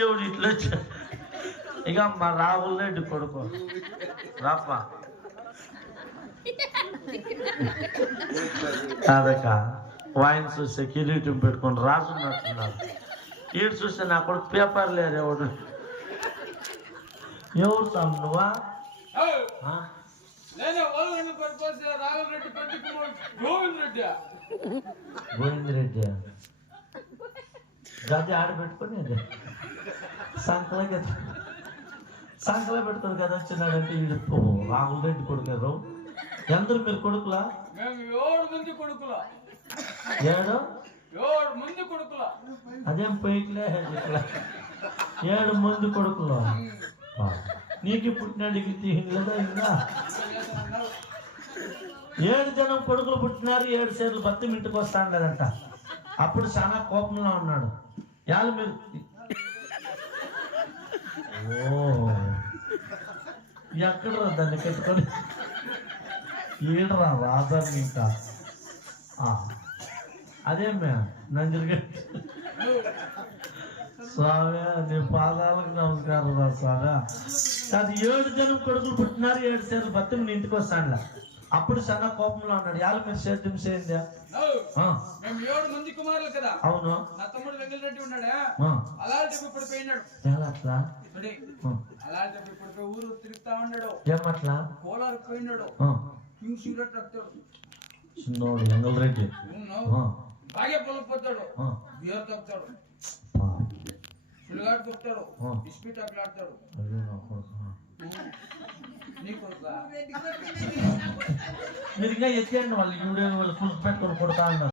దేవుడు ఇట్లా వచ్చా. ఇక మా రాహుల్ రెడ్డి కొడుకు రాపా కాదక్క వాయిన్ చూస్తే కిరీటం పెట్టుకొని రాసున్నట్టున్నారు. ఈడు చూస్తే నా కొడుకు పేపర్ లేదు. ఎవరు సామ్ నువ్వా? గోవింద్ రెడ్డి గది ఆడ పెట్టుకొని అదే సంకలో పెట్టుకుని కదా వచ్చినాడంటే వీడు రాహుల్ రెడ్డి కొడుకు. ఎందరు మీరు కొడుకులా? 7 మంది కొడుకులా. 7 మంది కొడుకులా. అదేం పోయిట్లే 7 మంది కొడుకులు. నీకు పుట్టినాడికి తీయలేదా? ఇంకా 7 జనం కొడుకులు పుట్టినారు. 7 సేర్లు బత్తి ఇంటికి వస్తాండదంట. అప్పుడు చాలా కోపంలో ఉన్నాడు. యాలు మీరు ఎక్కడరా దాన్ని పెట్టుకొని ఈడరా రాజాన్ని ఇంకా అదేమే నంజరిగా స్వామి నీ పాదాలకు నమస్కారం రా స్వామి. అది 7 జనం కొడుకులు పుట్టినారు. 7 సేర్లు బత్తి ఇంటికి వస్తాండ. అప్పుడు చాలా కోపంలో ఉన్నాడు. యాలు మీరు సేద్యం చేయండి. మేము 7 మంది కుమారులు కదా. అవును. నా తమ్ముడు వెంకటరెడ్డి ఉన్నాడా? అలాంటి ఇప్పుడు పోయినాడు. అట్లా అలాంటి ఇప్పుడు ఊరు తిరుగుతా ఉన్నాడు. ఏమట్లా కోలారు పోయినాడు. సిగరెట్ తాగుతాడు. చిన్నోడు వెంకటరెడ్డి బాగా పొలపోతాడు. బియర్ తాగుతాడు. సులుగాడు తొక్కుతాడు. బిస్కెట్ అట్లాడతాడు. మీరు ఇంకా ఎత్తండి వాళ్ళు 7 వాళ్ళు పులుసు పెట్టుకొని కొడతా ఉన్నారు.